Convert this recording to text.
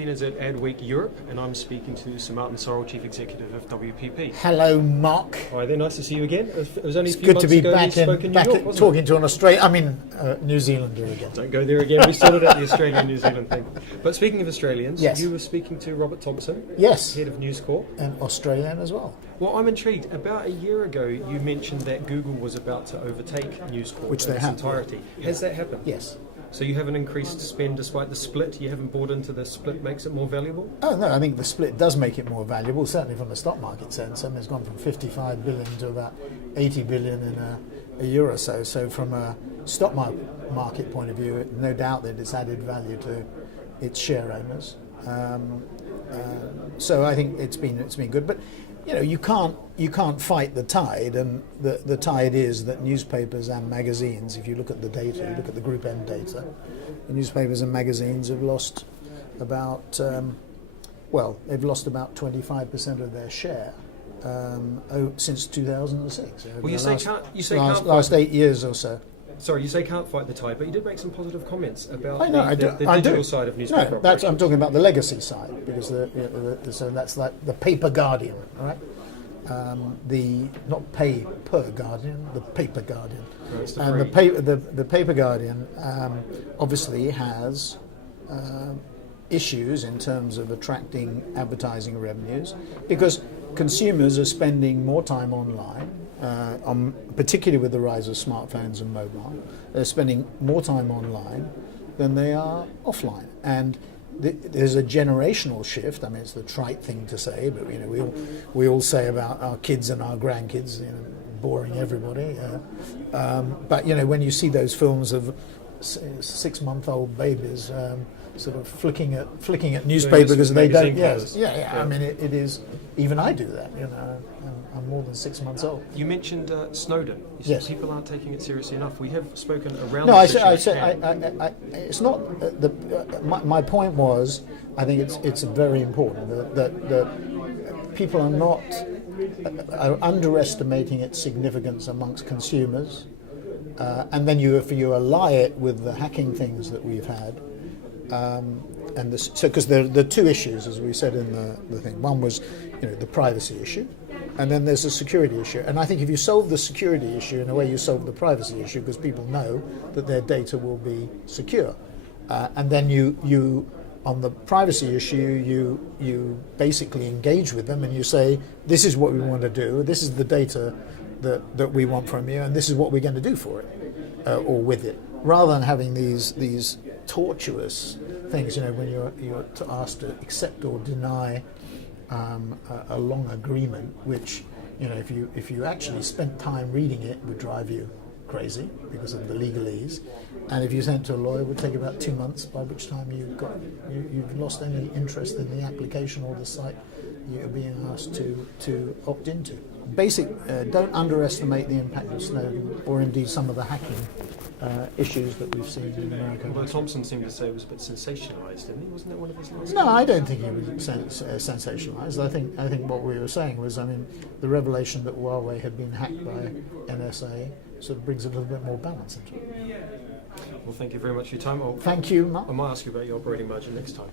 Australian is at Adweek Europe, and I'm speaking to Sir Martin Sorrell, Chief Executive of WPP. Hello, Mark. Hi there, nice to see you again. It was only a It's few good months to be ago back you spoke in New York, wasn't talking to an Australian, New Zealander again. Don't go there again, we sorted out the Australian-New Zealand thing. But speaking of Australians, Yes. you were speaking to Robert Thompson, Yes, head of NewsCorp. and Australian as well. Well, I'm intrigued. About a year ago, you mentioned that Google was about to overtake NewsCorp Which in they its have. entirety. Has that happened? Yes. So you haven't increased spend despite the split? You haven't bought into the split makes it more valuable? Oh no, I think the split does make it more valuable, certainly from a stock market sense. I mean, it's gone from 55 billion to about 80 billion in a year or so. So from a stock market point of view, no doubt that it's added value to its share owners. So I think it's been good, but you know, you can't fight the tide, and the tide is that newspapers and magazines, if you look at the data, you look at the Group M data, the newspapers and magazines have lost about they've lost about 25% of their share since 2006. Well, last 8 years or so. Sorry, you say can't fight the tide, but you did make some positive comments about I know, the digital side of newspaper. No, I'm talking about the legacy side, because so that's like the paper Guardian, all right? The not paper Guardian, the paper Guardian, and the paper Guardian obviously has issues in terms of attracting advertising revenues, because consumers are spending more time online. Particularly with the rise of smartphones and mobile, they're spending more time online than they are offline, and there's a generational shift. I mean, it's the trite thing to say, but you know, we all say about our kids and our grandkids, you know, boring everybody. But you know, when you see those films of 6-month-old babies sort of flicking at newspaper because they don't. Yes, yeah. I mean, it is. Even I do that. You know, I'm more than 6 months old. You mentioned Snowden. You said people aren't taking it seriously enough. We have spoken around. No, I said it's not. My point was, I think it's very important that people are underestimating its significance amongst consumers, and then if you ally it with the hacking things that we've had. And because there are two issues, as we said in the thing. One was, you know, the privacy issue, and then there's a security issue. And I think if you solve the security issue in a way, you solve the privacy issue, because people know that their data will be secure. And then you on the privacy issue, you basically engage with them and you say, this is what we want to do. This is the data that we want from you, and this is what we're going to do for it or with it, rather than having these tortuous things, you know, when you're asked to accept or deny a long agreement, which, you know, if you actually spent time reading it, would drive you crazy because of the legalese, and if you sent to a lawyer, it would take about 2 months, by which time you've lost any interest in the application or the site you're being asked to opt into. Don't underestimate the impact of Snowden, or indeed some of the hacking issues that we've seen in America. Although Thompson seemed to say it was a bit sensationalised, didn't he? Wasn't that one of his last? No, I don't think he was sensationalised. I think what we were saying was, I mean, the revelation that Huawei had been hacked by NSA sort of brings a little bit more balance into it. Well, thank you very much for your time. Thank you, Mark. I might ask you about your operating margin next time.